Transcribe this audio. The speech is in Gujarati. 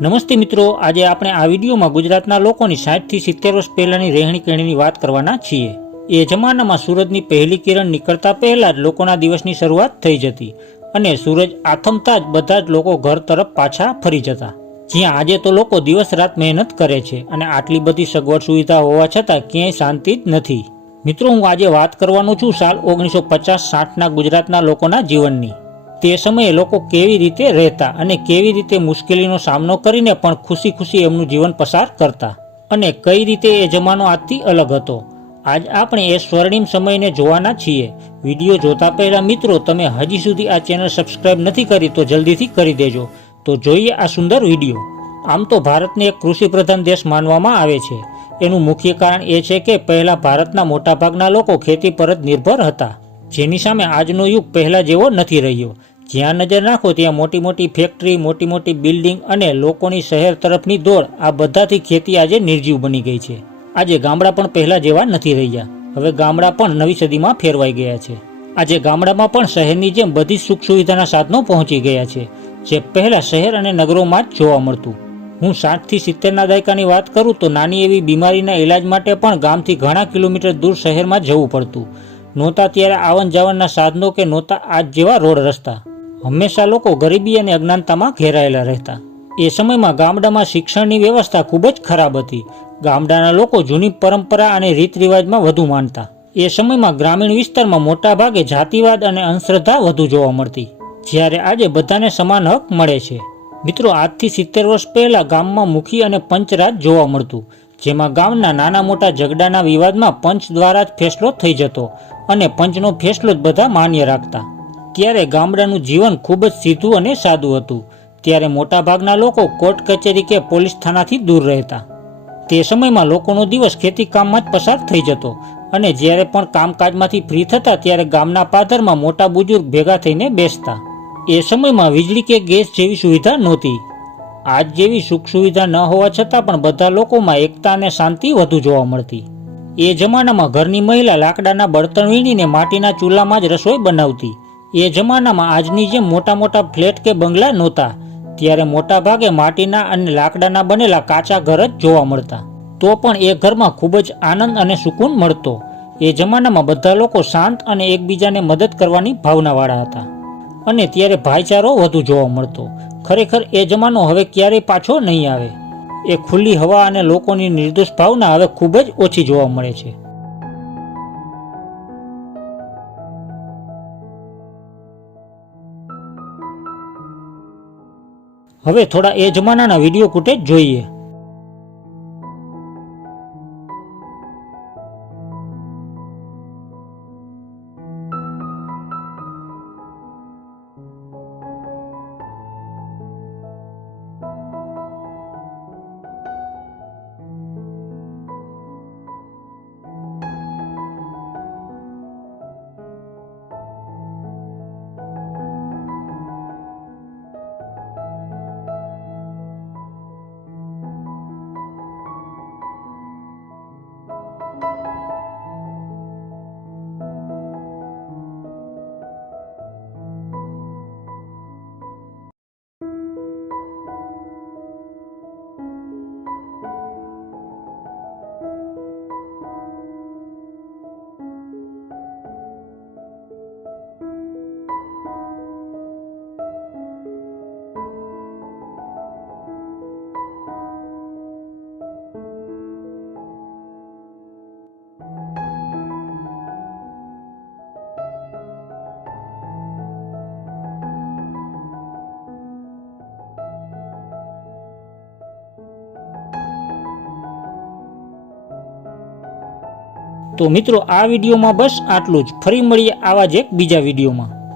નમસ્તે મિત્રો, આજે આપણે આ વિડીયોમાં ગુજરાતના લોકોની 60 થી 70 વર્ષ પહેલાની રહેણી કહેણીની વાત કરવાના છીએ। એ જમાનામાં સૂરજની પહેલી કિરણ નીકળતા પહેલા જ લોકોના દિવસની શરૂઆત થઈ જતી અને સૂરજ આથમતા જ બધા જ લોકો ઘર તરફ પાછા ફરી જતા। જ્યાં આજે તો લોકો દિવસ રાત મહેનત કરે છે અને આટલી બધી સગવડ સુવિધા હોવા છતાં ક્યાંય શાંતિ જ નથી। મિત્રો, હું આજે વાત કરવાનો છું સાલ 1950-60ના ગુજરાતના લોકોના જીવનની। તે સમયે લોકો કેવી રીતે રહેતા અને કેવી રીતે મુશ્કેલીનો સામનો કરીને પણ ખુશી ખુશી એમનું જીવન પસાર કરતા અને કઈ રીતે એ જમાનો આજથી અલગ હતો। આજ આપણે એ સ્વર્ણિમ સમયને જોવાના છીએ। વિડીયો જોતા પહેલા મિત્રો, તમે હજી સુધી આ ચેનલ સબસ્ક્રાઇબ નથી કરી તો જલ્દીથી કરી દેજો। તો જોઈએ આ સુંદર વિડીયો। આમ તો ભારતને એક કૃષિ પ્રધાન દેશ માનવામાં આવે છે। એનું મુખ્ય કારણ એ છે કે પહેલા ભારતના મોટાભાગના લોકો ખેતી પર જ નિર્ભર હતા, જેની સામે આજનો યુગ પહેલા જેવો નથી રહ્યો। જ્યાં નજર નાખો ત્યાં મોટી મોટી ફેક્ટરી, મોટી મોટી બિલ્ડિંગ અને લોકોની શહેર તરફની દોડ, આ બધાથી ખેતી આજે નિર્જીવ બની ગઈ છે। આજે ગામડા પણ પહેલા જેવા નથી રહ્યા। હવે ગામડા પણ નવી સદીમાં ફેરવાઈ ગયા છે। આજે ગામડામાં પણ શહેરની જેમ બધી સુખ સુવિધાના સાધનો પહોંચી ગયા છે, જે પહેલા શહેર અને નગરોમાં જ જોવા મળતું। હું 60 થી 70ના દાયકાની વાત કરું તો નાની એવી બીમારીના ઇલાજ માટે પણ ગામથી ઘણા કિલોમીટર દૂર શહેરમાં જવું પડતું। નહોતા ત્યારે આવન જાવનના સાધનો કે નહોતા આજ જેવા રોડ રસ્તા। હંમેશા લોકો ગરીબી અને અજ્ઞાનતામાં ઘેરાયેલા રહેતા। એ સમયમાં ગામડામાં શિક્ષણની વ્યવસ્થા ખૂબ જ ખરાબ હતી। ગામડાના લોકો જૂની પરંપરા અને રીત રિવાજમાં વધુ માનતા। એ સમયમાં ગ્રામીણ વિસ્તારમાં મોટા ભાગે જાતિવાદ અને અંધશ્રદ્ધા વધુ જોવા મળતી, જ્યારે આજે બધાને સમાન હક મળે છે। મિત્રો, આજથી 70 વર્ષ પહેલા ગામમાં મુખી અને પંચરાજ જોવા મળતું, જેમાં ગામના નાના મોટા ઝઘડાના વિવાદમાં પંચ દ્વારા જ ફેસલો થઈ જતો અને પંચનો ફેસલો જ બધા માન્ય રાખતા। ત્યારે ગામડાનું જીવન ખૂબ જ સીધું અને સાદું હતું। ત્યારે મોટાભાગના લોકો કોર્ટ કચેરી કે પોલીસ થાનાથી દૂર રહેતા। તે સમયમાં લોકોનો દિવસ ખેતી કામમાં જ પસાર થઈ જતો અને જ્યારે પણ કામકાજમાંથી ફ્રી થતા ત્યારે ગામના પાદરમાં મોટા બુજુર્ગ ભેગા થઈને બેસતા। એ સમયમાં વીજળી કે ગેસ જેવી સુવિધા નહોતી। આજ જેવી સુખ સુવિધા ન હોવા છતાં પણ બધા લોકોમાં એકતા અને શાંતિ વધુ જોવા મળતી। એ જમાનામાં ઘરની મહિલા લાકડાના બળતણ વીણીને માટીના ચૂલામાં જ રસોઈ બનાવતી। એ જમાનામાં આજની જેમ મોટા મોટા ફ્લેટ કે બંગલા નહોતા। ત્યારે મોટા ભાગે માટીના અને લાકડાના બનેલા કાચા ઘર જ જોવા મળતા। તો પણ એ ઘરમાં ખૂબ જ આનંદ અને સુકૂન મળતો। એ જમાનામાં બધા લોકો શાંત અને એકબીજાને મદદ કરવાની ભાવનાવાળા હતા અને ત્યારે ભાઈચારો વધુ જોવા મળતો। ખરેખર એ જમાનો હવે ક્યારેય પાછો નહીં આવે। એ ખુલ્લી હવા અને લોકોની નિર્દોષ ભાવના હવે ખૂબ જ ઓછી જોવા મળે છે। હવે થોડા એ જમાનાના વિડીયો ફૂટેજ જોઈએ। તો મિત્રો, આ વિડીયોમાં બસ આટલું જ। ફરી મળીએ આવા જ એક બીજા વિડીયોમાં।